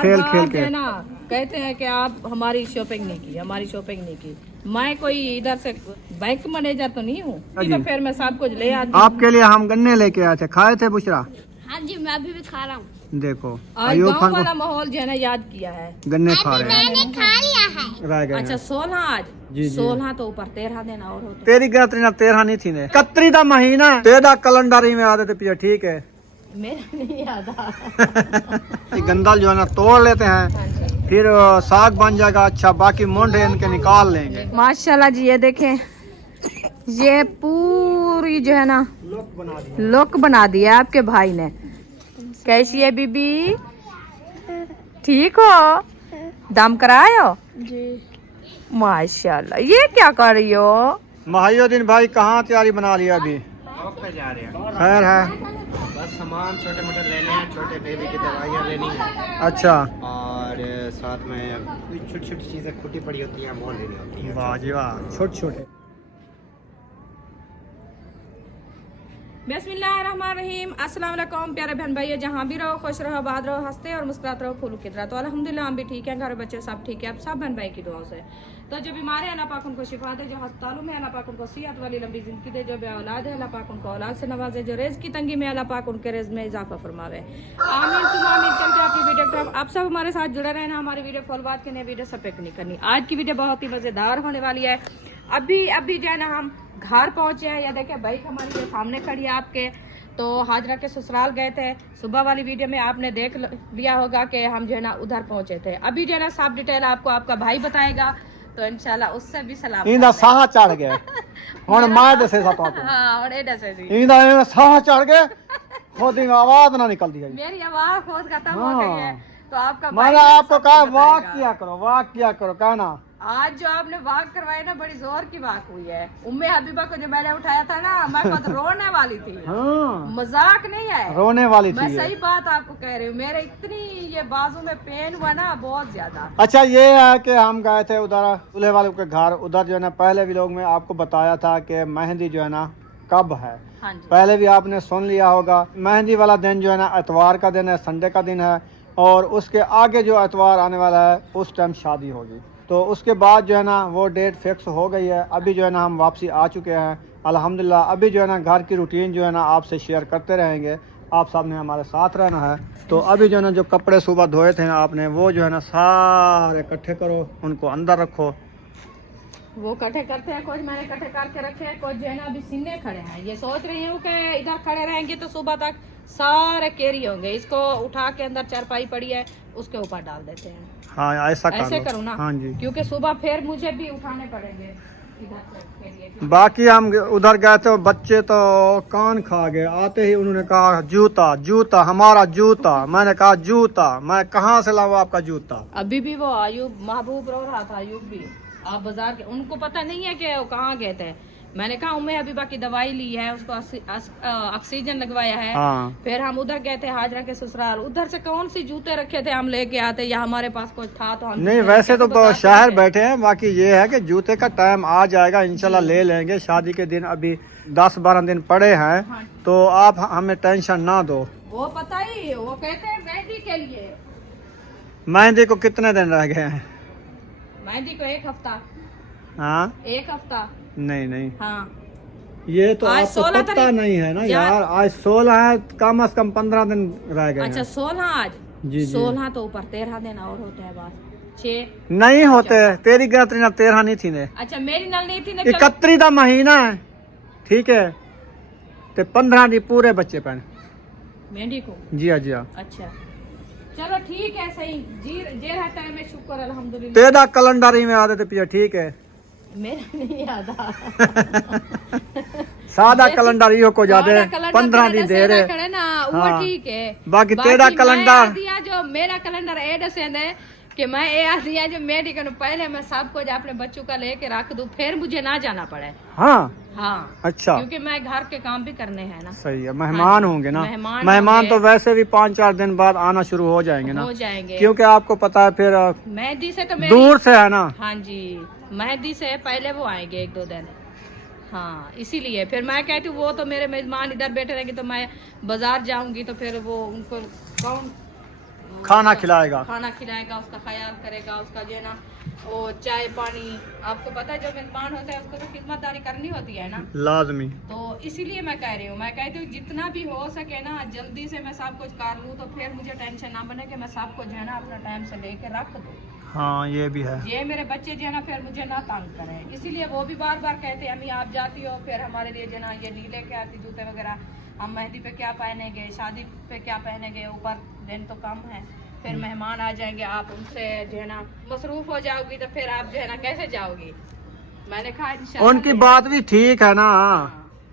खेल खेल के ना कहते हैं कि आप हमारी शॉपिंग नहीं की, हमारी शॉपिंग नहीं की। मैं कोई इधर से बैंक मैनेजर तो नहीं हूँ, तो फिर मैं सब कुछ ले आती हूँ। आपके लिए हम गन्ने लेके आए थे, खाए थे बुशरा? हाँ जी, मैं अभी भी खा रहा हूँ। देखो आज गाँव वाला माहौल जो है ना याद किया है। गन्ने खा रहे हैं, मैंने खा लिया है। रह गए अच्छा 16 आज जी, जी। 16 तो ऊपर 13 दिन और होते। तेरी गिनती ना 13 नहीं थी ने, 31 दा महीना तेरा कैलेंडर ही में आते थे पिया, ठीक है। मेरा नहीं याद आ। गंदल जो है ना तोड़ लेते हैं, फिर साग बन जाएगा अच्छा, बाकी मुंडे इनके निकाल लेंगे। माशाल्लाह जी, ये देखें, ये पूरी जो है ना लुक बना दिया आपके भाई ने। कैसी है बीबी, ठीक हो? दम करायो जी। माशाल्लाह। ये क्या कर रही हो? महायुद्दीन भाई कहाँ तैयारी बना लिया अभी? पे जा रहे हैं, खैर है, बस सामान छोटे मोटे लेने हैं, छोटे बेबी की दवाइयाँ लेनी है अच्छा। और साथ में कुछ छोटी छोटी चीज़ें खुटी पड़ी होती हैं वो लेनी होती है। वाह जी वाह, छोटे छोटे। बिस्मिल्लाहिर्रहमानिर्रहीम। अस्सलाम वालेकुम प्यारे बहन भाई, जहाँ भी रहो खुश रहो, आबाद रहो, हंसते और मुस्कुराते रहो, फूलों की तरह। तो अल्हम्दुलिल्लाह हम भी ठीक हैं, घर बच्चे सब ठीक है, अब सब बहन भाई की दुआओं से। तो जो बीमार है अल्लाह पाक उनको शिफा दे, जो अस्पतालों में अल्लाह पाक उनको सेहत वाली लंबी जिंदगी दे, जो बे औलाद है अल्लाह पाक उनको औलाद से नवाजे, जो रेज़ की तंगी में अल्लाह पाक उनके रेज़ में इजाफा फरमावे। आमीन सुमा आमीन। चलते आपकी वीडियो की तरफ, आप सब हमारे साथ जुड़े रहना, हमारी वीडियो फॉलो बात करनी, वीडियो सपेक नहीं करनी। आज की वीडियो बहुत ही मज़ेदार होने वाली है। अभी जो है ना हम घर पहुंचे हैं, या देखे बाइक हमारी जो सामने खड़ी है आपके, तो हाजरा के ससुराल गए थे। सुबह वाली वीडियो में आपने देख लिया होगा कि हम जो है ना उधर पहुंचे थे। अभी जो है ना सब डिटेल आपको आपका भाई बताएगा, तो इंशाल्लाह उससे भी सलाम। इंदा साह चढ़ गया हुन मां दसे सा पाको। हाँ, और एडा से जी इंदा साह चढ़ गया, खुद ही आवाज ना निकलती है। मेरी आवाज खुद खत्म हो गई है, तो आपका मैंने भाई आपको सब कहा कुछ वाक बताएगा। किया करो, वाक किया करो, कहना। आज जो आपने वाक करवाई ना, बड़ी जोर की वाक हुई है। उम्मे हबीबा को जो मैंने उठाया था ना, मैं खुद रोने वाली थी। हाँ, मजाक नहीं है, रोने वाली मैं थी सही ये। बात आपको कह रही हूँ। मेरे इतनी ये बाजू में पेन हुआ ना, बहुत ज्यादा। अच्छा ये है कि हम गए थे उधर दूल्हे वाले के घर, उधर जो है ना पहले भी लोग में आपको बताया था कि मेहंदी जो है ना कब है, हाँ जी, पहले भी आपने सुन लिया होगा। मेहंदी वाला दिन जो है ना इतवार का दिन है, संडे का दिन है, और उसके आगे जो इतवार आने वाला है उस टाइम शादी होगी। तो उसके बाद जो है ना वो डेट फिक्स हो गई है। अभी जो है ना हम वापसी आ चुके हैं अल्हम्दुलिल्लाह। अभी जो है ना घर की रूटीन जो है ना आपसे शेयर करते रहेंगे, आप सब ने हमारे साथ रहना है। तो अभी जो है ना जो कपड़े सुबह धोए थे ना आपने, वो जो है ना सारे इकट्ठे करो, उनको अंदर रखो। वो इकट्ठे करते हैं, कुछ मैंने इकट्ठे करके रखे हैं, कुछ जो है ना अभी सीने खड़े हैं। ये सोच रही हूँ कि इधर खड़े रहेंगे तो सुबह तक सारे केरी होंगे। इसको उठा के अंदर चारपाई पड़ी है उसके ऊपर डाल देते हैं। हाँ ऐसा ऐसे कर करूँ लो। ना, हाँ जी। क्योंकि सुबह फिर मुझे भी उठाने पड़ेंगे इधर से केरिए। बाकी हम उधर गए थे, बच्चे तो कान खा गए। आते ही उन्होंने कहा जूता जूता, हमारा जूता। मैंने कहा जूता, मैं कहाँ से लाऊं आपका जूता? अभी भी वो आयुब महबूब रो रहा था, आयुब भी आप बाजार के, उनको पता नहीं है कि वो कहाँ गए थे। मैंने कहा उम्मे हबीबा की दवाई ली है, उसको ऑक्सीजन लगवाया है। हाँ। फिर हम उधर गए थे हाजरा के ससुराल, उधर से कौन सी जूते रखे थे हम लेके आते, या हमारे पास कुछ था तो हम नहीं वैसे तो शहर बैठे हैं, बाकी ये है कि जूते का टाइम आ जाएगा इंशाल्लाह, ले लेंगे। शादी के दिन अभी 10-12 दिन पड़े हैं, हाँ। तो आप हमें टेंशन ना दो। वो पता ही, वो कहते हैं मेहंदी के लिए। मेहंदी को कितने दिन रह गए हैं? मेहंदी को 1 हफ्ता। हाँ 1 हफ्ता। नहीं नहीं, हाँ, ये तो आज आपको 16 पता तारीख नहीं है ना यार। यार। आज 16 है, कम से कम 15 दिन रह गए अच्छा हैं। 16 आज। जी, जी। 16 तो ऊपर 13 दिन और होते हैं बाद 6। नहीं होते, तेरी गिनती ना 13 नहीं थी ने, अच्छा मेरी नल नहीं थी ना। चलो 31 का महीना है, ठीक है, तो 15 दिन पूरे बच्चे पहने। मेहंदी को। जी हाँ जी हाँ। अच्छा चलो ठीक है, सही जी जे रहता है, मैं शुक्र अल्हम्दुलिल्लाह। तेरा कैलेंडर ही में आते थे पिया, ठीक है। मेरा नहीं याद आ। सादा कैलेंडर ही को जाते 15 दिन दे रहे खड़े ना, वो हाँ। ठीक है। बाकी तेरा मैं कैलेंडर दिया जो मेरा कैलेंडर एड से है कि मैं ये दिया जो मेडिकल पहले मैं सब कुछ अपने बच्चों का लेके रख दूं, फिर मुझे ना जाना पड़े। हाँ हाँ अच्छा, क्योंकि मैं घर के काम भी करने हैं ना। सही है। मेहमान हाँ, होंगे ना, मेहमान मेहमान होंगे। तो वैसे भी 5-4 दिन बाद आना शुरू हो जाएंगे ना, हो जाएंगे, क्योंकि आपको पता है फिर मेहंदी से तो मेरी, दूर से है ना। हाँ जी, मेहंदी से पहले वो आएंगे 1-2 दिन। हाँ इसीलिए फिर मैं कहती हूँ वो तो मेरे मेजमान इधर बैठे रहेंगे, तो मैं बाजार जाऊंगी तो फिर वो उनको कौन खाना खिलाएगा। खाना खिलाएगा, उसका ख्याल करेगा, उसका जो है ना वो चाय पानी, आपको पता है जो मेहमान होता है उसको तो खिदमतदारी करनी होती है ना, लाजमी। तो इसीलिए मैं कह रही हूँ, मैं कहती हूँ जितना भी हो सके ना जल्दी से मैं सब कुछ कर लूँ, तो फिर मुझे टेंशन ना बने कि मैं सबको जो है ना अपना टाइम से लेके रख दूँ। हाँ ये भी है। ये मेरे बच्चे जो है ना फिर मुझे ना तंग करें, इसीलिए वो भी बार बार कहते हैं अम्मी आप जाती हो फिर हमारे लिए जो है ना ये नहीं लेके आती जूते वगैरह, हम मेहंदी पे क्या पहनेंगे, शादी पे क्या पहनेंगे, ऊपर दिन तो कम है, फिर मेहमान आ जाएंगे, आप उनसे जो है ना मसरूफ हो जाओगी, तो फिर आप जो है ना कैसे जाओगी। मैंने कहा इंशाल्लाह उनकी बात भी ठीक है ना,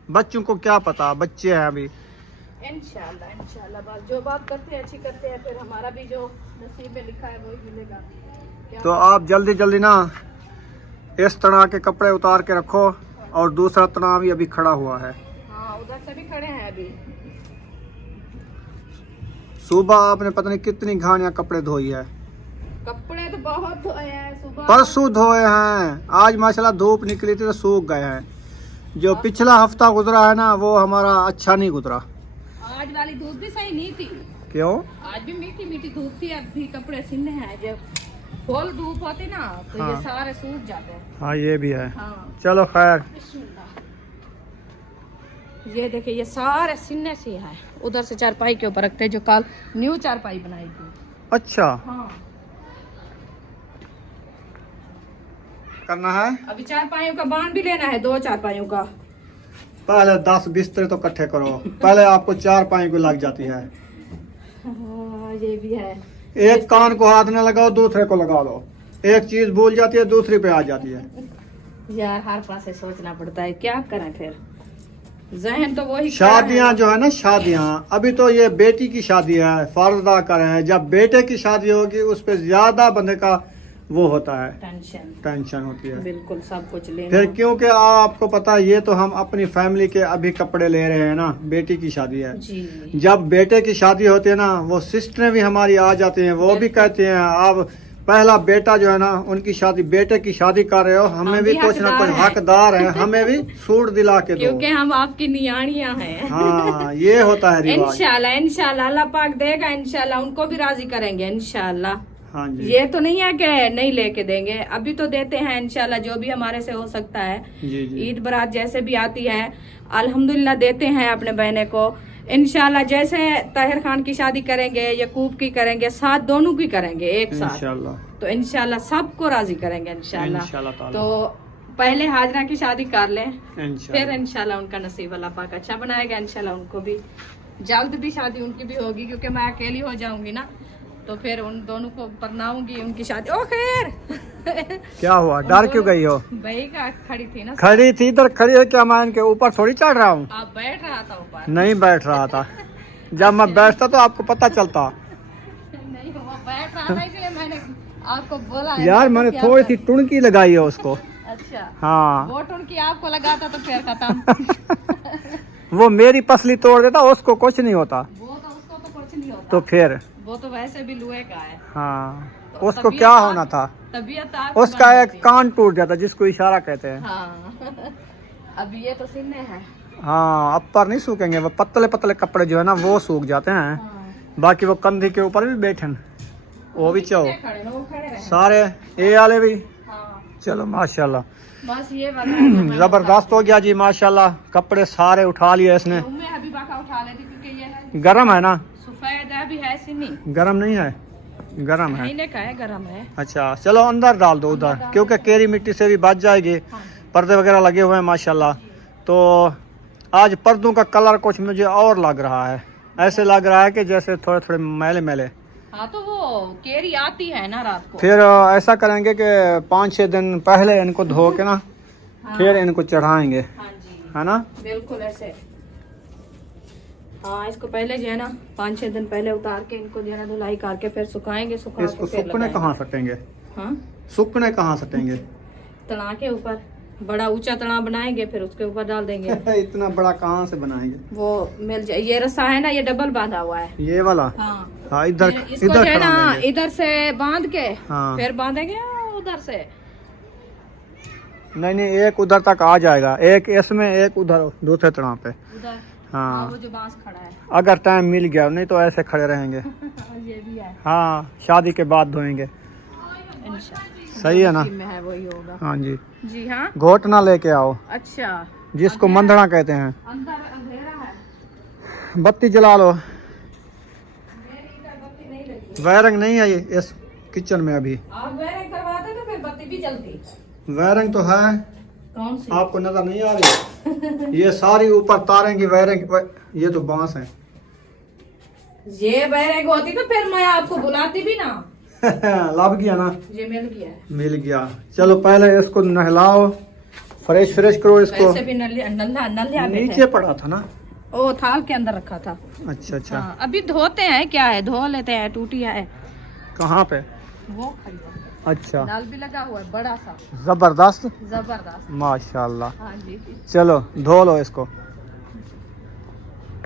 बच्चों को क्या पता, बच्चे हैं अभी। इंशाल्लाह इंशाल्लाह बस जो बात करते हैं अच्छी करते हैं, फिर हमारा भी जो नसीब में लिखा है वही मिलेगा। तो आप जल्दी जल्दी ना इस तरह के कपड़े उतार के रखो, और दूसरा तना भी अभी खड़ा हुआ है। हाँ उधर से भी खड़े हैं अभी। सुबह आपने पता नहीं कितनी घानियां कपड़े धोई है। कपड़े तो बहुत धोए हैं सुबह, परसों धोए हैं, आज माशाल्लाह धूप निकली थी तो सूख गए हैं। जो पिछला हफ्ता गुजरा है ना वो हमारा अच्छा नहीं गुजरा। आज वाली धूप भी सही नहीं थी। क्यों? आज भी मीठी मीठी धूप थी, अब भी कपड़े सिलने हैं, जब फुल धूप होती ना तो हाँ। ये सारे सूख जाते हैं। हाँ ये भी है। हाँ चलो खैर। ये देखिए ये सारे सिलने से है, उधर से चारपाई के ऊपर रखते हैं, जो कल न्यू चारपाई बनाई थी। अच्छा हाँ करना है। अभी चारपाइयों का बांध भी लेना है, 2 चारपाइयों का। पहले 10 बिस्तर तो इकट्ठे करो, पहले आपको 4 पाई को लग जाती है। हाँ ये भी है। एक कान को हाथ में लगाओ, दूसरे को लगा दो, एक चीज भूल जाती है दूसरी पे आ जाती है। यार हर पास से सोचना पड़ता है, क्या करें फिर, जहन तो वही शादियां जो है ना, शादियां अभी तो ये बेटी की शादी है, फर्ज अदा कर रहे हैं, जब बेटे की शादी होगी उस पे ज्यादा बंदे का वो होता है, टेंशन होती है। बिल्कुल सब कुछ लेना। फिर क्योंकि आपको पता है ये तो हम अपनी फैमिली के अभी कपड़े ले रहे हैं ना, बेटी की शादी है। जी जब बेटे की शादी होती है ना, वो सिस्टरें भी हमारी आ जाती हैं, वो भी कहती हैं आप पहला बेटा जो है ना उनकी शादी, बेटे की शादी कर रहे हो, हमें भी कुछ ना कुछ हकदार है, हमें भी सूट दिला के दो, क्योंकि हम आपकी नियाणियां हैं। हाँ ये होता है रिवाज। इंशाल्लाह इंशाल्लाह अल्लाह पाक देगा, इंशाल्लाह उनको भी राजी करेंगे इंशाल्लाह। हाँ जी। ये तो नहीं है कि नहीं लेके देंगे, अभी तो देते हैं इंशाल्लाह, जो भी हमारे से हो सकता है। जी जी। ईद बारात जैसे भी आती है अल्हम्दुलिल्लाह देते हैं अपने बहने को इंशाल्लाह। जैसे ताहिर खान की शादी करेंगे, यकूब की करेंगे, साथ दोनों की करेंगे एक साथ, इंशाल्लाह। तो इंशाल्लाह सबको राजी करेंगे इंशाल्लाह। इंशाल्लाह। तो पहले हाजरा की शादी कर लें, इंशाल्लाह। फिर इंशाल्लाह उनका नसीब अल्लाह पाक अच्छा बनाएगा। इंशाल्लाह उनको भी जल्द भी शादी उनकी भी होगी, क्योंकि मैं अकेली हो जाऊंगी ना, तो फिर उन दोनों को परनाऊंगी उनकी शादी। ओ खैर क्या हुआ, डर क्यों गई हो? भाई का खड़ी थी ना, खड़ी थी, इधर खड़ी है क्या, मैं इनके ऊपर थोड़ी चढ़ रहा हूँ। आप बैठ रहा था ऊपर। नहीं बैठ रहा था, जब मैं बैठता तो आपको पता चलता। नहीं वो बैठ रहा था, इसलिए मैंने आपको बोला है। यार मैंने थोड़ी सी टुणकी लगाई है उसको। अच्छा हाँ वो टुनकी आपको लगाता तो फिर खत्म। वो मेरी पसली तोड़ देता, उसको कुछ नहीं होता। वो तो उसको तो कुछ नहीं होता, तो फिर वो तो वैसे भी लोहे का है। हाँ तो उसको तबीयत क्या आप- होना था, तबीयत आपकी उसका बन एक जाती। कान टूट जाता जिसको इशारा कहते हैं। हाँ अब ये तो सिलने हैं। हाँ अपर नहीं सूखेंगे, वो पतले पतले कपड़े जो है ना वो सूख जाते हैं। हाँ। बाकी वो कंधे के ऊपर भी बैठन, वो भी चाहो कितने खड़े हैं, वो खड़े रहे। सारे ये वाले भी। हाँ चलो माशाल्लाह बस ये वाला है जो मैंने जबरदस्त हो गया जी माशाल्लाह। कपड़े सारे उठा लिए इसने। उठाया। उम्मे हबीबा का उठा लेती, क्योंकि ये है गरम है ना? सफेद है, अभी है सिनी, गरम नहीं है, गरम है। महीने का है, गरम है। अच्छा चलो अंदर डाल दो उधर, क्योंकि केरी मिट्टी से भी बच जाएगी। हाँ। पर्दे वगैरह लगे हुए हैं माशाल्लाह। तो आज पर्दों का कलर कुछ मुझे और लग रहा है, ऐसे लग रहा है कि जैसे थोड़े थोड़े मैले मैले। हाँ तो वो केरी आती है ना रात को। फिर ऐसा करेंगे कि 5-6 दिन पहले इनको धो के ना हाँ। फिर इनको चढ़ाएंगे, हाँ जी है ना? बिल्कुल ऐसे। हाँ इसको पहले जो है ना 5-6 दिन पहले उतार के इनको जो है ना धुलाई करके फिर सुखाएंगे, सुखा इसको के फिर सुखने लगाएंगे। कहाँ सटेंगे? हाँ सुखने कहाँ सटेंगे? तना के ऊपर बड़ा ऊंचा तना बनाएंगे, फिर उसके ऊपर डाल देंगे। इतना बड़ा कहाँ से बनाएंगे? वो मिल जाए, ये रस्सा है ना ये डबल बांधा हुआ है। ये वाला? हाँ हाँ इधर फिर इसको इधर जो है खड़ा ना देंगे। इधर से बांध के हाँ। फिर बांधेंगे उधर से। नहीं नहीं एक उधर तक आ जाएगा, एक इसमें एक उधर दूसरे तरह पे। उधर हाँ वो जो बांस खड़ा है। अगर टाइम मिल गया, नहीं तो ऐसे खड़े रहेंगे। ये भी है हाँ शादी के बाद धोएंगे। इंशाल्लाह। सही है ना? नसीब में है वही होगा। हाँ जी। जी हाँ। घोटना लेके आओ, अच्छा जिसको मंदड़ा कहते हैं। अंदर अंधेरा है। बत्ती जला लो। मेरी इधर बत्ती नहीं लगी। वायरिंग नहीं है ये इस किचन में अभी। आप वायरिंग करवाते तो फिर बत्ती भी जलती। वायरिंग तो है, कौन सी? आपको नजर नहीं आ रही? ये सारी ऊपर तारें की वायरिंग, ये तो बांस है। ये वायरिंग होती तो फिर मैं आपको बुलाती भी ना। लाभ गया ना? ये मिल गया है। मिल गया। चलो पहले इसको नहलाओ, फ्रेश फ्रेश करो इसको। वैसे भी नल्ला नीचे पड़ा था ना? ओ थाल के अंदर रखा था। अच्छा अच्छा। हाँ, अभी धोते हैं, क्या है धो लेते हैं। टूटी है कहाँ पे? वो खड़ी है। अच्छा नल भी लगा हुआ है बड़ा सा, जबरदस्त, जबरदस्त। माशाल्लाह। हाँ जी। चलो धो लो इसको।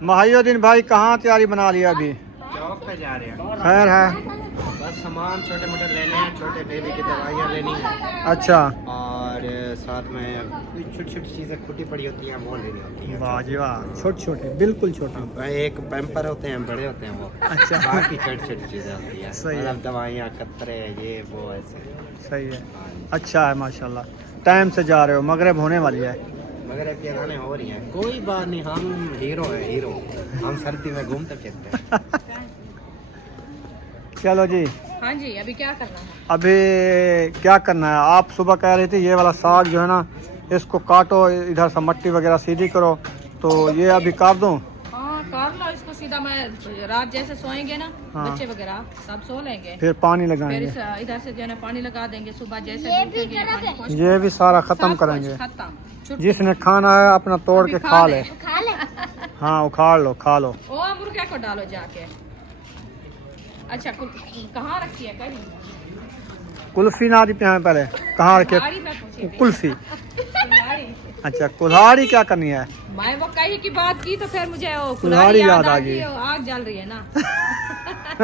महायुद्दीन भाई कहाँ तैयारी बना लिया अभी? चौक पे जा रहे हैं। खैर है? बस सामान छोटे मोटे लेने हैं, छोटे बेबी की दवाइयाँ लेनी है अच्छा और साथ में छोटी छोटी चीज़ें खुटी पड़ी होती हैं वो लेनी होती हैं। वाह जी वाह, छोटे छोटे, बिल्कुल छोटे। एक पैम्पर होते हैं, बड़े होते हैं वो। अच्छा बाकी छोटी छोटी चीज़ें होती हैं, सही है। मतलब दवाइयाँ, कतरे, ये वो ऐसे। सही है, हाँ जी। अच्छा है माशाल्लाह। टाइम से जा रहे हो, मगरिब होने वाली है। मगर अब ये गाने हो रही हैं, कोई बात नहीं, हम हीरो हैं, हीरो। हम सर्दी में घूमते फिरते हैं। चलो जी, हाँ जी। अभी क्या करना है? अभी क्या करना है? आप सुबह कह रही थी ये वाला साग जो है ना, इसको काटो, इधर से मट्टी वगैरह सीधी करो, तो ये अभी काट दूं? हाँ कर लो इसको सीधा। मैं रात जैसे सोएंगे ना, हाँ। बच्चे वगैरह सब सो लेंगे, फिर पानी फिर लगाएंगे। इधर से जो है ना पानी लगा देंगे। सुबह जैसे उठेंगे ये पानी खुश्क, ये भी सारा खत्म सब कुछ करेंगे। खत्म। छुट्टी। जिसने खाना है अपना तोड़ अभी के खा ले। खा ले। हाँ उखाड़ लो, खा लो। ओ मुर्गा को डालो जाके। अच्छा कहाँ रखी है करी? कुल्फी ना दी पे पहले, कहाँ रखे? कुल्हाड़ी में पूछी थी। कुल्फी। कुल्हाड़ी। अच्छा कुल्हाड़ी क्या करनी है? मैं वो कही की बात की तो फिर मुझे वो कुल्हाड़ी कुल्हाड़ी याद याद आ आ गई। गई। आग जल रही है ना।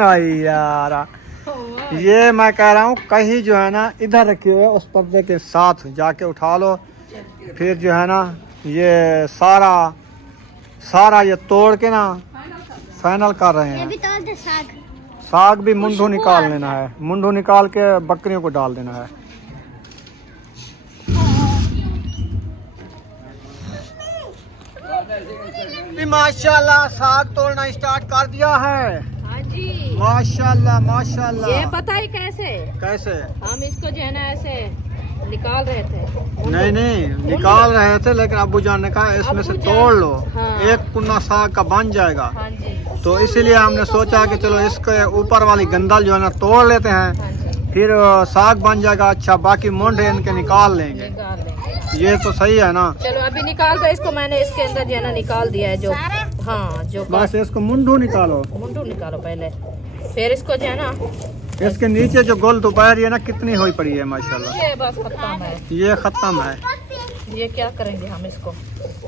आई यार, ओ, ये मैं कह रहा हूँ कहीं जो है ना इधर रखी हुई है, उस पर्दे के साथ जाके उठा लो। फिर जो है ना ये सारा ये तोड़ के ना फाइनल कर रहे ये हैं। भी तोड़ दे साग। साग भी मुंडू निकाल लेना है, मुंडू निकाल के बकरियों को डाल देना है। माशाल्लाह साग तोड़ना स्टार्ट कर दिया है। हाँ जी। माशाल्लाह माशाल्लाह। ये पता है कैसे? कैसे? हम इसको जो है ना ऐसे निकाल रहे थे। नहीं नहीं निकाल रहे थे, लेकिन अब्बू जान ने कहा इसमें से अब्बू जान- तोड़ लो, हाँ। एक कुन्ना साग का बन जाएगा। हाँ जी। तो इसीलिए हमने सोचा कि चलो इसके ऊपर वाली गंदल जो है ना तोड़ लेते हैं, हाँ जी। फिर साग बन जाएगा अच्छा, बाकी मुंडे इनके निकाल लेंगे। निकाल लेंगे। ये तो सही है ना? चलो अभी निकाल दो इसको। मैंने इसके अंदर जो है ना निकाल दिया है जो, हाँ जो बस इसको मुंडू निकालो। मुंडू निकालो पहले, फिर इसको जो है ना इसके नीचे जो गोल दोपहर है ना कितनी हुई पड़ी है माशाल्लाह। ये बस खत्म है। ये खत्म है। ये क्या करेंगे हम इसको?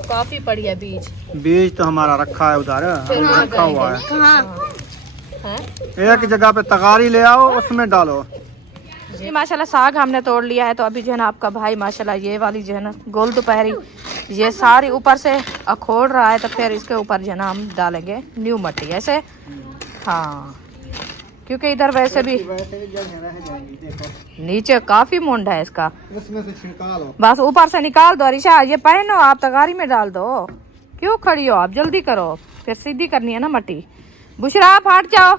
काफी पड़ी है बीज। बीज तो हमारा रखा है उधर, फिर वहाँ रखा हुआ है। हैं? एक जगह पे तगारी ले आओ, उसमें डालो। जी माशाल्लाह साग हमने तोड़ लिया है। तो अभी जो है ना आपका भाई माशाल्लाह ये वाली जो है ना गोल दोपहरी ये सारी ऊपर से अखोड़ रहा है, तो फिर इसके ऊपर जो है ना हम डालेंगे न्यू मट्टी ऐसे। हाँ क्योंकि इधर वैसे भी नीचे काफी मुंड है इसका, इसमें से छिड़का लो। बस ऊपर से निकाल दो। रिशा ये पहनो, आप तगारी में डाल दो। क्यों खड़ी हो आप? जल्दी करो, फिर सीधी करनी है ना मट्टी। बुशरा आप हट जाओ,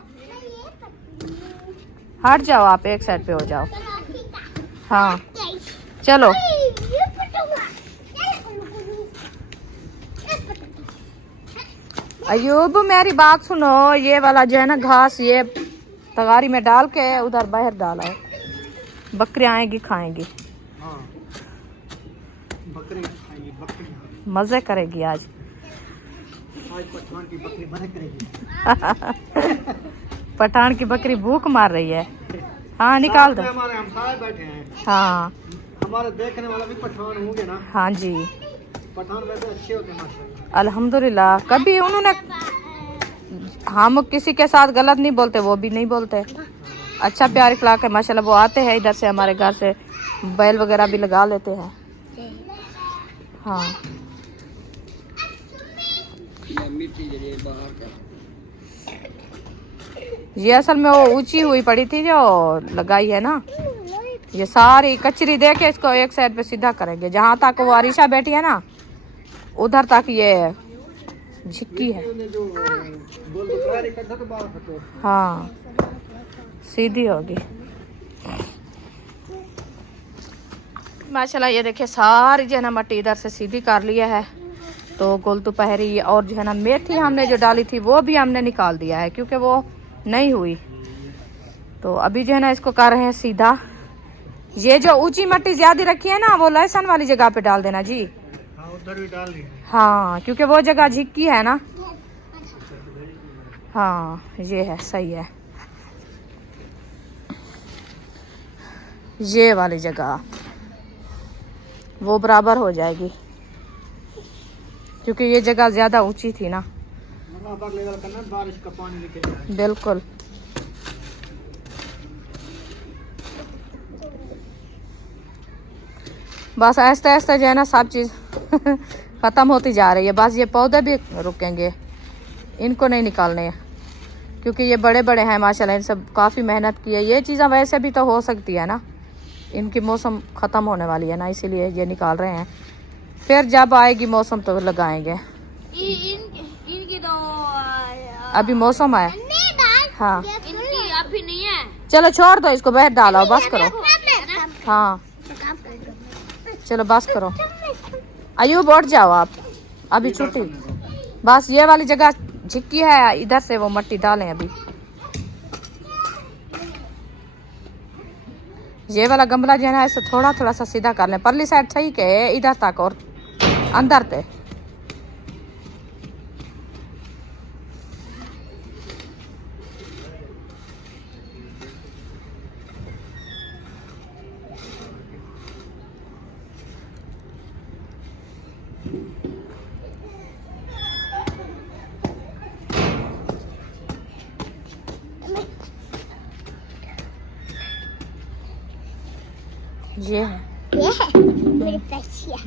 हट जाओ, आप एक साइड पे हो जाओ। हाँ चलो। अयूब मेरी बात सुनो, ये वाला जो है ना घास ये तगारी में डाल के उधर बाहर डाला है, बकरियां आएगी खाएंगी। हाँ बकरी खाएगी, बकरी मजे करेगी आज। आज पठान की बकरी मजे करेगी। पठान की बकरी भूख मार रही है। हाँ निकाल दो। हमारे हमसाए बैठे हैं, हाँ हमारे देखने वाला भी पठान होंगे ना। हाँ जी पठान वैसे अच्छे होते हैं माशाल्लाह। अल्हम्दुलिल्लाह। कभी उन्होंने, हम किसी के साथ गलत नहीं बोलते, वो भी नहीं बोलते। अच्छा प्यार खिला के माशाल्लाह वो आते हैं इधर से, हमारे घर से बैल वगैरह भी लगा लेते हैं। हाँ ये असल में वो ऊंची हुई पड़ी थी जो लगाई है ना, ये सारी कचरी दे के इसको एक साइड पे सीधा करेंगे। जहाँ तक वो अरीशा बैठी है ना उधर तक ये झिक्की है। हाँ सीधी होगी माशाल्लाह। ये देखिए सारी जो है ना मट्टी इधर से सीधी कर लिया है। तो गोल दोपहरी और जो है ना मेथी हमने जो डाली थी वो भी हमने निकाल दिया है क्योंकि वो नहीं हुई। तो अभी जो है ना इसको कर रहे हैं सीधा। ये जो ऊंची मट्टी ज्यादा रखी है ना वो लहसुन वाली जगह पे डाल देना जी। हाँ उधर भी डाल दी। हाँ क्योंकि वो जगह झिक्की है ना। हाँ ये है सही है, ये वाली जगह वो बराबर हो जाएगी क्योंकि ये जगह ज्यादा ऊंची थी ना। बराबर लेवल करना, बारिश का पानी निकल जाए। बिल्कुल। बस आहिस्ता आहिस्ता जो है ना सब चीज़ ख़त्म होती जा रही है। बस ये पौधे भी रुकेंगे, इनको नहीं निकालने हैं क्योंकि ये बड़े बड़े हैं माशाल्लाह। इन सब काफ़ी मेहनत की है। ये चीज़ें वैसे भी तो हो सकती है ना, इनकी मौसम ख़त्म होने वाली है ना, इसीलिए ये निकाल रहे हैं। फिर जब आएगी मौसम तो लगाएंगे। इनकी तो अभी मौसम है। हाँ इनकी अभी नहीं है। चलो छोड़ दो इसको, बाहर डालो, बस करो। हाँ चलो बस करो। अयूब उठ जाओ आप, अभी छुट्टी। बस ये वाली जगह झिक्की है, इधर से वो मट्टी डालें अभी। ये वाला गमला जो है ना इसे थोड़ा थोड़ा सा सीधा कर लें। परली साइड ठीक है इधर तक और अंदर पे। ये है मेरी प्यासी है।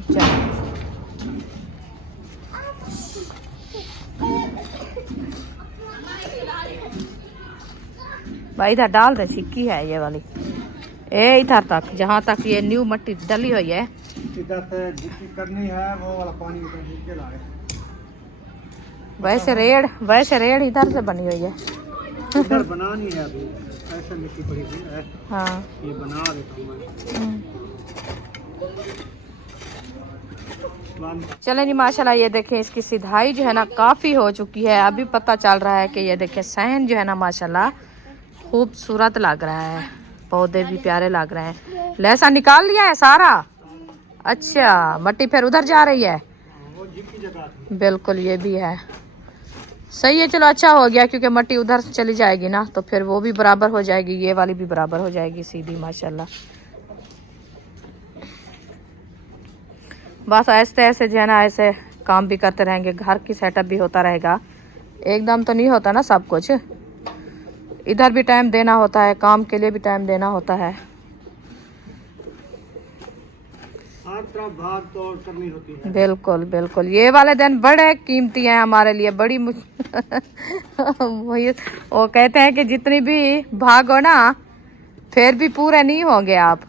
भाई इधर डाल दे, छिक्की है ये वाली। ए इधर तक जहाँ तक ये न्यू मट्टी डली हुई है इधर से जितनी करनी है वो वाला पानी इधर नीचे लाए। वैसे रेड़ इधर से बनी हुई है। इधर बनानी है अभी, ऐसे मिट्टी पड़ी हुई है। हाँ ये बना देता हूँ मैं। चले जी माशाल्लाह। ये देखें इसकी सिधाई जो है ना काफ़ी हो चुकी है। अभी पता चल रहा है कि ये देखें सहन जो है ना माशाल्लाह खूबसूरत लग रहा है, पौधे भी प्यारे लग रहे हैं। लहसुन निकाल लिया है सारा। अच्छा मट्टी फिर उधर जा रही है। वो जिसकी जगह थी। बिल्कुल ये भी है सही है। चलो अच्छा हो गया क्योंकि मट्टी उधर चली जाएगी ना तो फिर वो भी बराबर हो जाएगी, ये वाली भी बराबर हो जाएगी सीधी माशाल्लाह। बस ऐसे ऐसे जो है ना ऐसे काम भी करते रहेंगे, घर की सेटअप भी होता रहेगा। एकदम तो नहीं होता ना सब कुछ, इधर भी टाइम देना होता है, काम के लिए भी टाइम देना होता है। हर तरफ भाग दौड़ करनी होती है। बिल्कुल बिल्कुल। ये वाले दिन बड़े कीमती हैं हमारे लिए, बड़ी वो कहते हैं कि जितनी भी भागो ना फिर भी पूरे नहीं होंगे आप।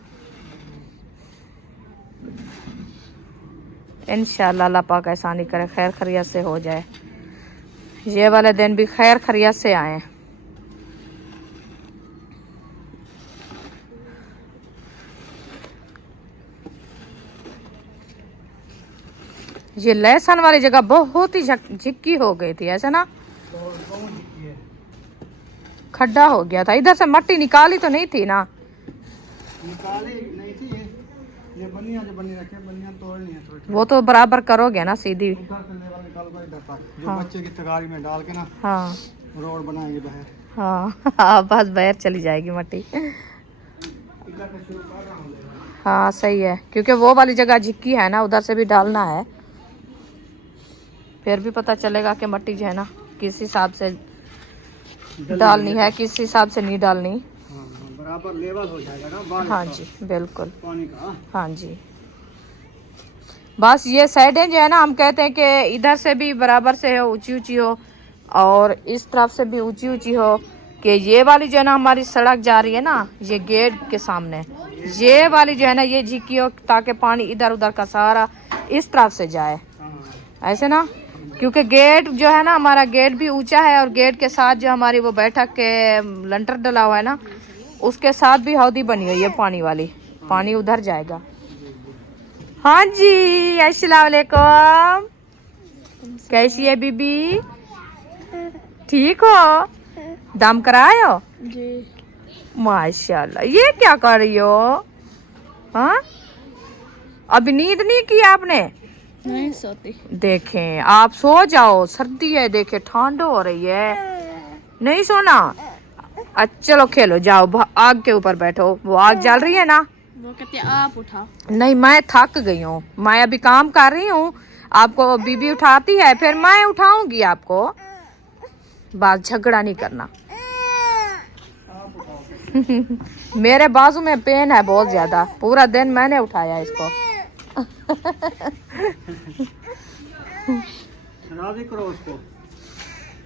इंशाल्लाह अल्लाह पाक आसानी करे, खैर खैरियत से हो जाए, ये वाले दिन भी खैर खैरियत से आए। ये लहसुन वाली जगह बहुत ही झिक्की हो गई थी ऐसा ना, खड्डा हो गया था। इधर से मट्टी निकाली तो नहीं थी ना? निकाली नहीं थी। ये बनिया जो बनी रखे, बनिया तोड़नी है थोड़ी। वो तो बराबर करोगे ना सीधी। उधर से लेवल निकाल कर इधर तक, जो हाँ। बच्चे की तगारी में डाल के ना हाँ रोड बनाएंगे बाहर। हाँ बस बाहर चली जाएगी मट्टी। इधर से शुरू कर रहा हूँ। हाँ सही है क्योंकि वो वाली जगह झिक्की है ना, उधर से भी डालना है। फिर भी पता चलेगा कि मट्टी जो है ना किस हिसाब से डालनी है, किस हिसाब से नहीं डालनी। हाँ, बराबर लेवल हो जाएगा ना बारिश हाँ का, जी बिल्कुल। पानी का। हाँ जी बस ये साइडें जो है ना, हम कहते हैं कि इधर से भी बराबर से हो, ऊंची ऊंची हो, और इस तरफ से भी ऊंची ऊंची हो। कि ये वाली जो है ना हमारी सड़क जा रही है ना, ये गेट के सामने, ये वाली जो है ना ये झिकी हो, ताकि पानी इधर उधर का सारा इस तरफ से जाए, ऐसे ना। क्योंकि गेट जो है ना हमारा गेट भी ऊंचा है, और गेट के साथ जो हमारी वो बैठक के लंटर डला हुआ है ना, उसके साथ भी हौदी बनी हुई है पानी वाली, पानी उधर जाएगा। हाँ जी, अस्सलाम वालेकुम, कैसी है बीबी? ठीक हो? दम करायो जी? माशाल्लाह। ये क्या कर रही हो? हाँ, अभी नींद नहीं की आपने? नहीं सोती। देखें, आप सो जाओ, सर्दी है, देखे ठंड हो रही है, नहीं सोना? अच्छा चलो खेलो, जाओ आग के ऊपर बैठो, वो आग जल रही है ना। वो कहते आप उठा। नहीं, मैं थक गई हूँ, मैं अभी काम कर रही हूँ, आपको बीबी उठाती है, फिर मैं उठाऊंगी आपको। बात झगड़ा नहीं करना। मेरे बाजू में पेन है बहुत ज्यादा, पूरा दिन मैंने उठाया इसको। राजी करो उसको।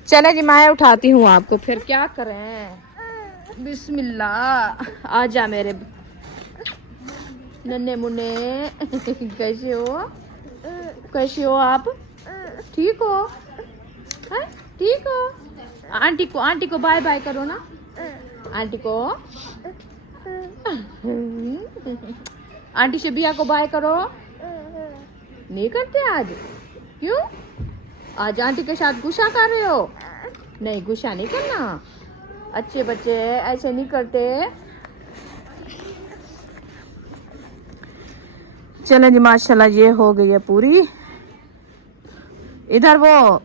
चले जी, मैं उठाती हूँ आपको, फिर क्या करें। बिस्मिल्लाह। आजा मेरे नन्हे मुन्ने। कैसे हो? कैसे हो आप? ठीक हो? हैं? ठीक हो? आंटी को बाय बाय करो ना, आंटी को। आंटी से बिया को बाय करो। नहीं करते आज? क्यों? आज आंटी के साथ गुस्सा कर रहे हो? नहीं, गुस्सा नहीं करना, अच्छे बच्चे ऐसे नहीं करते। चलें जी, माशाल्लाह ये हो गई है पूरी। इधर वो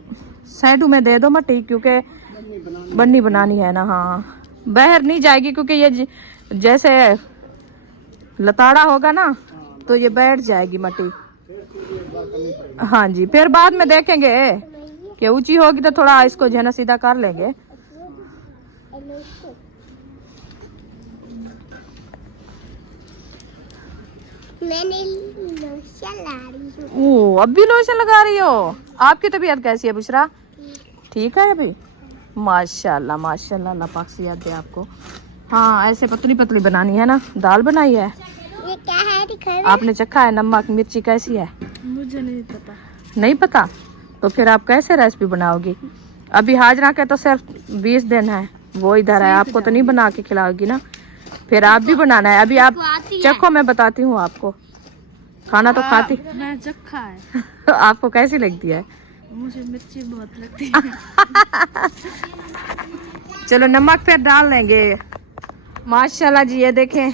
साइडू में दे दो मट्टी, क्योंकि बन्नी बनानी है ना। हाँ, बाहर नहीं जाएगी, क्योंकि ये जैसे लताड़ा होगा ना तो ये बैठ जाएगी मट्टी। हाँ जी, फिर बाद में देखेंगे कि ऊंची होगी तो थोड़ा इसको जो है ना सीधा कर लेंगे। मैंने लोशन ला रही हूँ। ओ, अब भी लोशन लगा रही हो? आपकी तबीयत कैसी है बुशरा? ठीक है अभी? माशाल्लाह माशाल्लाह, अल्लाह पाक सेहत दे आपको। हाँ, ऐसे पतली पतली बनानी है ना। दाल बनाई है? ये क्या है, दिखाओ। आपने चखा है? नमक मिर्ची कैसी है? मुझे नहीं पता। नहीं पता? तो फिर आप कैसे रेसिपी बनाओगी? अभी हाजरा के तो सिर्फ 20 दिन है, वो इधर है, आपको तो नहीं बना के खिलाओगी ना, फिर आप भी बनाना है। अभी आप चखो, मैं बताती हूँ आपको। खाना तो खाती मैं चखा है। आपको कैसी लगती है? मुझे मिर्ची बहुत लगती है। चलो नमक फिर डाल लेंगे। माशाल्लाह जी, ये देखें,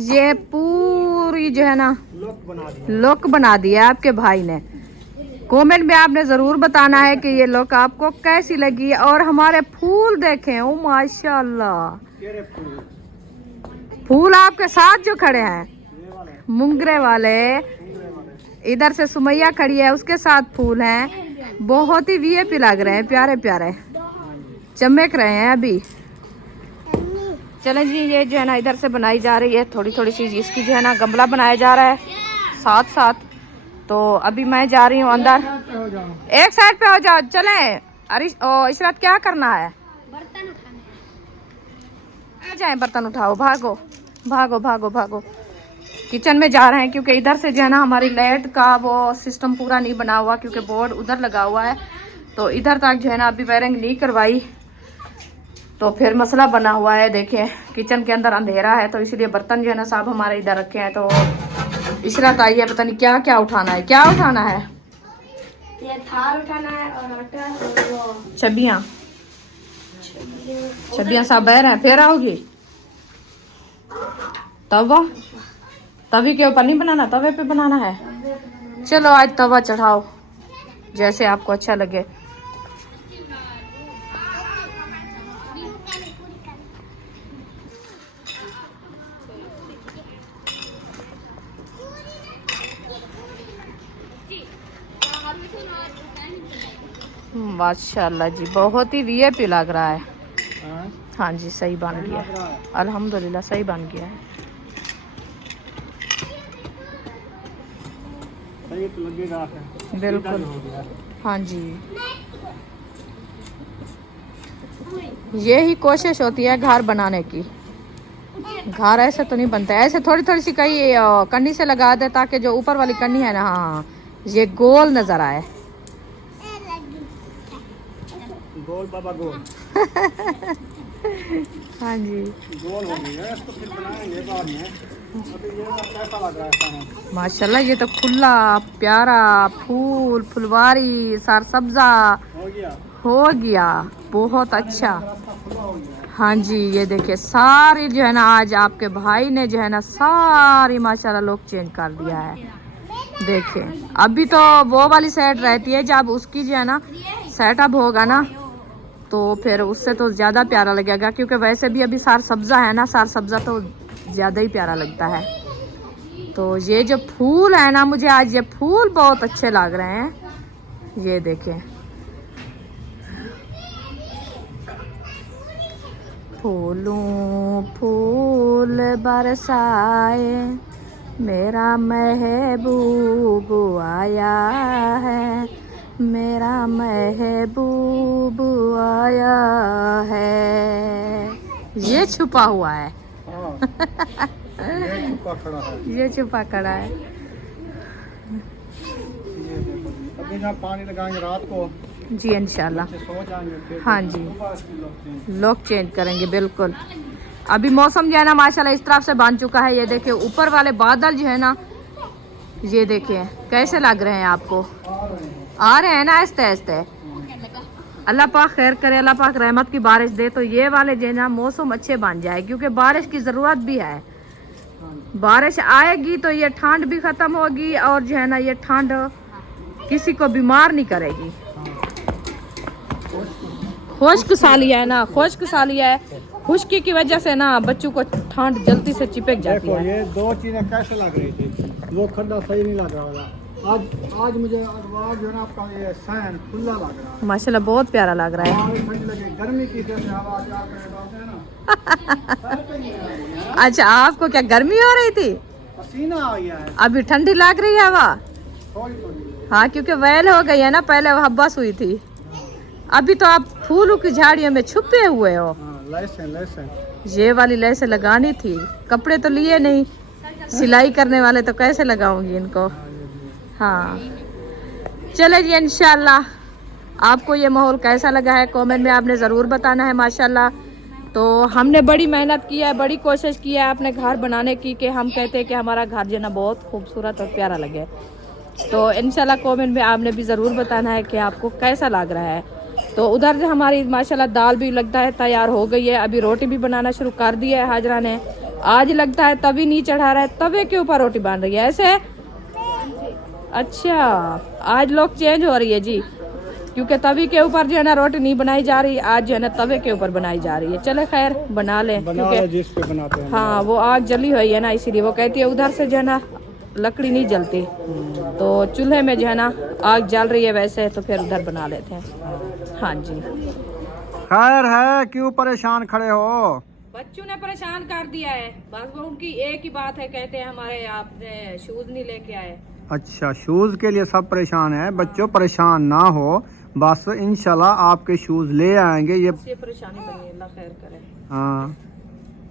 ये पूरी जो है ना लुक बना दिया आपके भाई ने। कमेंट में आपने जरूर बताना है कि ये लुक आपको कैसी लगी। और हमारे फूल देखें, ओ माशाल्लाह, फूल आपके साथ जो खड़े हैं, मुंगरे वाले। इधर से सुमैया खड़ी है, उसके साथ फूल हैं, बहुत ही वीआईपी लग रहे हैं, प्यारे प्यारे चमक रहे हैं अभी। चलें जी, ये जो है ना इधर से बनाई जा रही है थोड़ी थोड़ी सी, इसकी जो है ना गमला बनाया जा रहा है साथ साथ। तो अभी मैं जा रही हूँ अंदर। एक साइड पे हो जाओ, चलें। अरे इशरत, क्या करना है? बर्तन उठाने आ जाए, बर्तन उठाओ, भागो भागो भागो भागो। किचन में जा रहे हैं, क्योंकि इधर से जो है ना हमारी लाइट का वो सिस्टम पूरा नहीं बना हुआ, क्योंकि बोर्ड उधर लगा हुआ है, तो इधर तक जो है ना अभी वायरिंग नहीं करवाई, तो फिर मसला बना हुआ है। देखिए किचन के अंदर अंधेरा है, तो इसलिए बर्तन जो है ना साहब हमारे इधर रखे हैं। तो इशरत आई है, पता नहीं क्या क्या उठाना है। क्या उठाना है? ये थाल उठाना है और आटा और वो छबियाँ सब बह रहे हैं। फिर आओगी? तवा, तवी के ऊपर नहीं बनाना, तवे पे बनाना है। चलो आज तवा चढ़ाओ, जैसे आपको अच्छा लगे। माशाल्लाह जी, बहुत ही वीआईपी लग रहा है। हाँ जी, सही बन गया है, अल्हम्दुलिल्लाह सही बन गया है। सही तो लगेगा। बिल्कुल हाँ जी, यही कोशिश होती है घर बनाने की। घर ऐसे तो नहीं बनता है, ऐसे थोड़ी थोड़ी सी कई कन्नी से लगा दे ताकि जो ऊपर वाली कन्नी है ना, हाँ ये गोल नजर आए। गोल बाबा गोल। हाँ जी, गोल हो गई है, इसको फिर बनाएंगे बाद में। अभी ये कैसा लग रहा है खाना? माशाल्लाह ये तो खुला प्यारा फूल फुलवारी सार सब्जा हो गया। हो गया, बहुत अच्छा। रास्ता खुला हो गया है। हाँ जी, ये देखिए सारी जो है ना आज आपके भाई ने जो है ना सारी माशाल्लाह लोग चेंज कर दिया है। देखिए अभी तो वो वाली साइड रहती है, जब उसकी जो है ना सेटअप होगा ना तो फिर उससे तो ज़्यादा प्यारा लगेगा, क्योंकि वैसे भी अभी सार सब्ज़ा है ना, सार सब्ज़ा तो ज़्यादा ही प्यारा लगता है। तो ये जो फूल है ना, मुझे आज ये फूल बहुत अच्छे लग रहे हैं। ये देखें फूलों फूल बरसाए मेरा महबूब आया है, मेरा महबूब आया है। ये छुपा हुआ है। हाँ, ये छुपा खड़ा है। ये छुपा खड़ा है। ये देखो जी, अभी जहाँ पानी लगाएंगे रात को जी इंशाल्लाह। बच्चे सो जाएंगे, फिर हाँ जी, सुबह इसकी लोग लोग चेंज करेंगे बिल्कुल। अभी मौसम जो है ना माशाल्लाह इस तरफ से बन चुका है। ये देखिए ऊपर वाले बादल जो है ना, ये देखिए कैसे लग रहे हैं आपको, आ रहे हैं ना आहिस्ते आहिस्ते। अल्लाह पाक खैर करे, अल्लाह पाक रहमत की बारिश दे तो ये वाले जो है ना मौसम अच्छे बन जाए, क्योंकि बारिश की ज़रूरत भी है। बारिश आएगी तो ये ठंड भी ख़त्म होगी और जो है ना ये ठंड किसी को बीमार नहीं करेगी। खुश्क साली है ना, खुश्क साली है, खुश्की की वजह से ना बच्चों को ठंड जल्दी से चिपक जाती देखो है। ये दो चीजें कैसे लग रही थी, वो खड्डा सही नहीं लग रहा था। आज मुझे अखबार जो है ना आपका ये सहन खुला लग रहा है। माशाल्लाह बहुत प्यारा लग रहा है। और ठंड लगे, गर्मी की जैसे हवा चार पैर डालते हैं ना, सर पे नहीं आ रही है। अच्छा आपको क्या गर्मी हो रही थी? पसीना आ गया है अभी ठंडी लग रही है हवा? थोड़ी थोड़ी। हाँ क्योंकि वैल हो गई है ना, पहले हब्बस हुई थी। अभी तो आप फूलों की झाड़ियों में छुपे हुए हो। हाँ, लहसुन ये वाली लैसे लगानी थी, कपड़े तो लिए नहीं, सिलाई करने वाले तो कैसे लगाऊंगी इनको। हाँ चले जी, इंशाल्लाह आपको ये माहौल कैसा लगा है कमेंट में आपने ज़रूर बताना है। माशाल्लाह तो हमने बड़ी मेहनत की है, बड़ी कोशिश की है अपने घर बनाने की, कि हम कहते हैं कि हमारा घर जो है ना बहुत खूबसूरत और प्यारा लगे। तो इंशाल्लाह कमेंट में आपने भी ज़रूर बताना है कि आपको कैसा लग रहा है। तो उधर से हमारी माशाल्लाह दाल भी लगता है तैयार हो गई है। अभी रोटी भी बनाना शुरू कर दिया है हाजरा ने। आज लगता है तभी नहीं चढ़ा रहा है, तवे के ऊपर रोटी बन रही है ऐसे। अच्छा आज लोग चेंज हो रही है जी, क्योंकि तवी के ऊपर जो है ना रोटी नहीं बनाई जा रही, आज जो है ना तवे के ऊपर बनाई जा रही है। चले खैर बना लें, क्योंकि जिस पे बनाते हैं। हाँ वो आग जली हुई है ना, इसीलिए वो कहती है उधर से जो है ना लकड़ी नहीं जलती, तो चूल्हे में जो है ना आग जल रही है वैसे, तो फिर उधर बना लेते हैं। हाँ जी खैर है, क्यों परेशान खड़े हो? बच्चों ने परेशान कर दिया है, बस वो उनकी एक ही बात है, कहते हैं हमारे आपने शूज नहीं लेके आए। अच्छा शूज के लिए सब परेशान है। बच्चों परेशान ना हो, बस इंशाल्लाह आपके शूज ले आएंगे। ये परेशानी बनी, अल्लाह खैर करे। हाँ,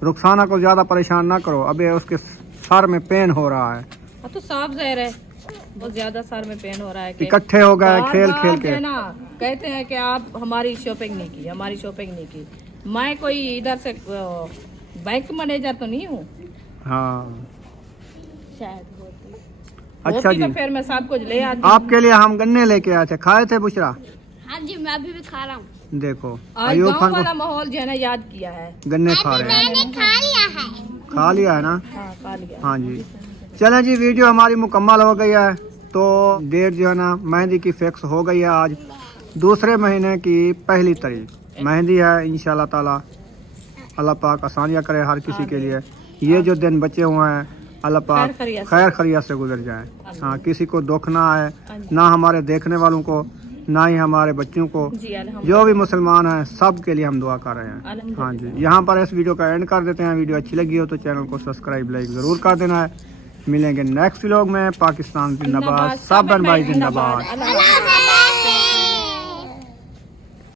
रुखसाना को ज्यादा परेशान ना करो, अभी उसके सर में पेन हो रहा है। हाँ तो साफ ज़ाहिर है बहुत ज्यादा सर में पेन हो रहा है कि इकट्ठे हो गए खेल खेल जो के है ना, कहते हैं कि आप हमारी शॉपिंग नहीं की, हमारी शॉपिंग नहीं की। मैं कोई इधर से बैंक मैनेजर तो नहीं हूँ हाँ शायद होती। अच्छा जी, तो फिर मैं सब कुछ ले आती। आपके लिए हम गन्ने लेके आए थे, खाए थे बुशरा? हाँ जी मैं अभी भी खा रहा हूँ। देखो आज अयूब गाँव खान वाला को माहौल जो है ना याद किया है। गन्ने खा रहे हैं। मैंने खा लिया है। खा लिया है ना? हाँ खा लिया। हाँ जी चलें जी, वीडियो हमारी मुकम्मल हो गई है। तो डेट जो है ना मेहंदी की फिक्स हो गई है। आज दूसरे महीने की 1 तारीख मेहंदी है। इंशाल्लाह ताला अल्लाह पाक आसानियाँ करे हर किसी के लिए। ये जो दिन बचे हुए हैं अल्लाह पाक खैर खैरियत से गुजर जाए। हाँ किसी को दुख ना आए, ना हमारे देखने वालों को, ना ही हमारे बच्चों को। जो भी मुसलमान हैं सब के लिए हम दुआ कर रहे हैं। हाँ जी, यहाँ पर इस वीडियो का एंड कर देते हैं। वीडियो अच्छी लगी हो तो चैनल को सब्सक्राइब लाइक ज़रूर कर देना है। मिलेंगे नेक्स्ट व्लॉग में। पाकिस्तान जिंदाबाद, सब बहन भाई जिंदाबाद। अल्लाह हाफ़िज़।